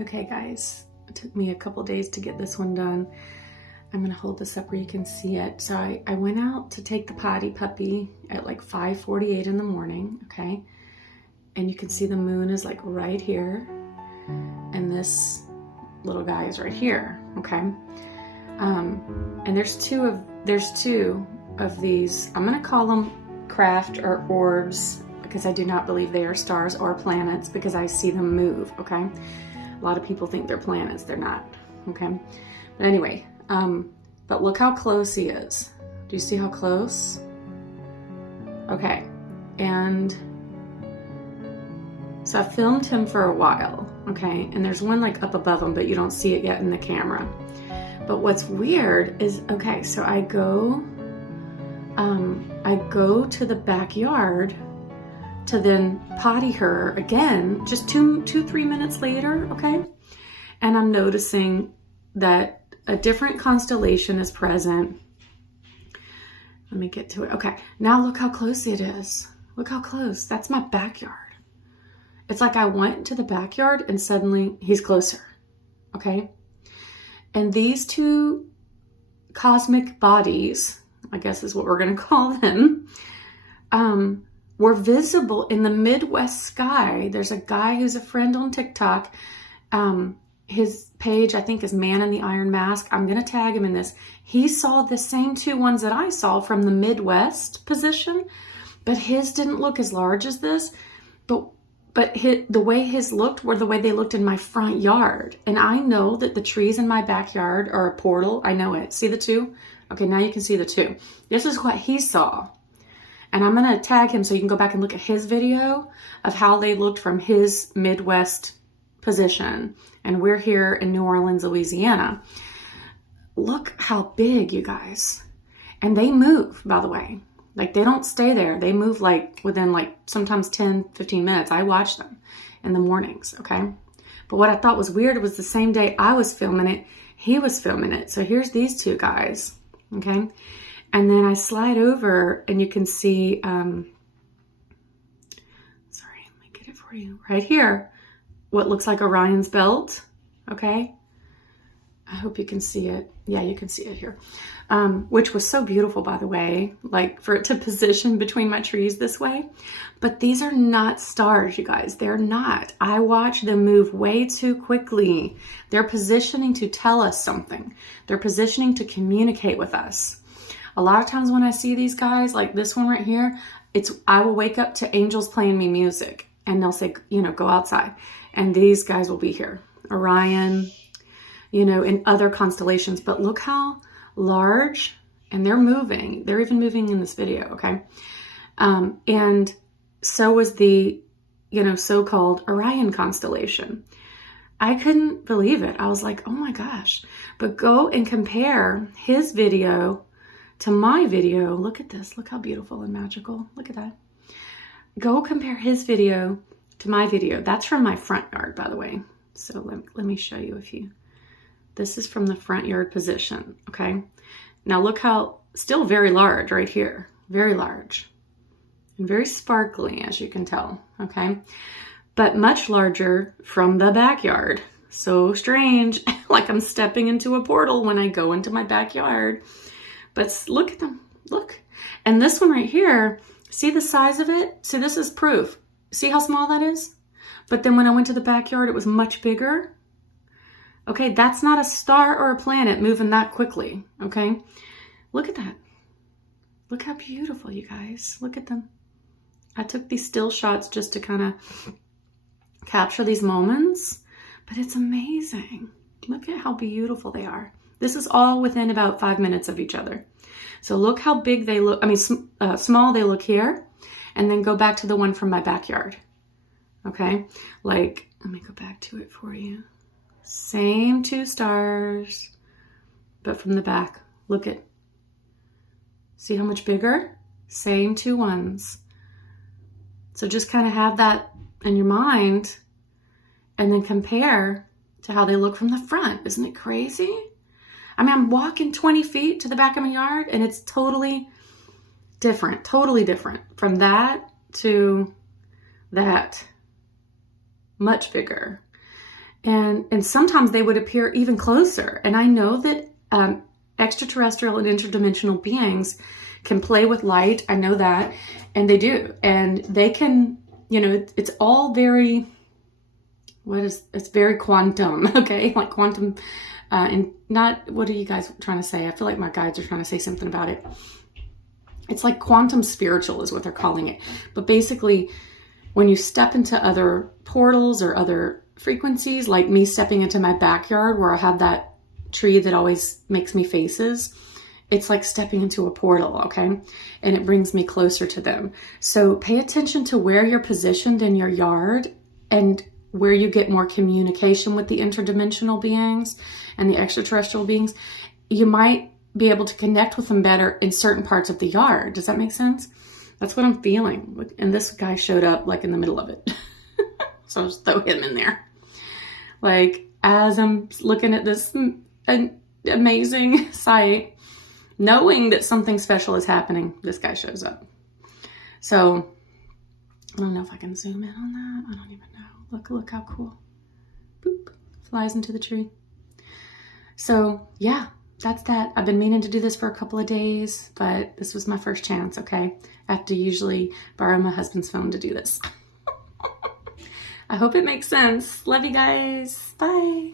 Okay guys, it took me a couple days to get this one done. I'm gonna hold this up where you can see it. So I went out to take the potty puppy at like 5:48 in the morning, okay? And you can see the moon is like right here. And this little guy is right here, okay? And there's two of these. I'm gonna call them craft or orbs because I do not believe they are stars or planets because I see them move, okay? A lot of people think they're planets. They're not, okay? But anyway, but look how close he is. Do you see how close? Okay, and so I filmed him for a while, okay? And there's one like up above him, but you don't see it yet in the camera. But what's weird is, okay, so I go to the backyard to then potty her again, just 3 minutes later, okay? And I'm noticing that a different constellation is present. Let me get to it. Okay, now look how close it is. Look how close. That's my backyard. It's like I went to the backyard and suddenly he's closer, okay? And these two cosmic bodies, I guess is what we're gonna call them, were visible in the Midwest sky. There's a guy who's a friend on TikTok. His page, I think, is Man in the Iron Mask. I'm going to tag him in this. He saw the same two ones that I saw from the Midwest position, but his didn't look as large as this. But the way his looked were the way they looked in my front yard. And I know that the trees in my backyard are a portal. I know it. See the two? Okay, now you can see the two. This is what he saw. And I'm going to tag him so you can go back and look at his video of how they looked from his Midwest position. And we're here in New Orleans, Louisiana. Look how big, you guys. And they move, by the way. Like, they don't stay there. They move like within like sometimes 10, 15 minutes. I watch them in the mornings, okay? But what I thought was weird was the same day I was filming it, he was filming it. So here's these two guys, okay? And then I slide over and you can see, sorry, let me get it for you. Right here, what looks like Orion's belt, okay? I hope you can see it. Yeah, you can see it here. Which was so beautiful, by the way, like for it to position between my trees this way. But these are not stars, you guys. They're not. I watch them move way too quickly. They're positioning to tell us something. They're positioning to communicate with us. A lot of times when I see these guys, like this one right here, I will wake up to angels playing me music and they'll say, you know, go outside. And these guys will be here. Orion, you know, in other constellations. But look how large, and they're moving. They're even moving in this video, okay? And so was the, you know, so-called Orion constellation. I couldn't believe it. I was like, oh my gosh. But go and compare his video to my video. Look at this. Look how beautiful and magical. Look at that. Go compare his video to my video. That's from my front yard, by the way. So let me show you a few. This is from the front yard position, okay? Now look how, still very large right here. Very large. And very sparkly, as you can tell, okay? But much larger from the backyard. So strange. Like I'm stepping into a portal when I go into my backyard. But look at them, look. And this one right here, see the size of it? See, this is proof. See how small that is? But then when I went to the backyard, it was much bigger. Okay, that's not a star or a planet moving that quickly, okay? Look at that. Look how beautiful, you guys. Look at them. I took these still shots just to kind of capture these moments, but it's amazing. Look at how beautiful they are. This is all within about 5 minutes of each other. So look how big they look. I mean, small they look here. And then go back to the one from my backyard. Okay? Like, let me go back to it for you. Same two stars, but from the back. Look at, see how much bigger? Same two ones. So just kind of have that in your mind and then compare to how they look from the front. Isn't it crazy? I mean, I'm walking 20 feet to the back of my yard and it's totally different from that to that. Much bigger. And sometimes they would appear even closer. And I know that extraterrestrial and interdimensional beings can play with light. I know that. And they do. And they can, you know, it's all very, it's very quantum, okay? Like quantum, and not, what are you guys trying to say? I feel like my guides are trying to say something about it. It's like quantum spiritual is what they're calling it. But basically, when you step into other portals or other frequencies, like me stepping into my backyard where I have that tree that always makes me faces, it's like stepping into a portal, okay? And it brings me closer to them. So pay attention to where you're positioned in your yard and where you get more communication with the interdimensional beings and the extraterrestrial beings. You might be able to connect with them better in certain parts of the yard. Does that make sense? That's what I'm feeling. And this guy showed up like in the middle of it. So I'll just throw him in there. Like, as I'm looking at this amazing sight, knowing that something special is happening, this guy shows up. So I don't know if I can zoom in on that. I don't even know. Look how cool. Boop, flies into the tree. So yeah, that's that. I've been meaning to do this for a couple of days, but this was my first chance, okay? I have to usually borrow my husband's phone to do this. I hope it makes sense. Love you guys. Bye.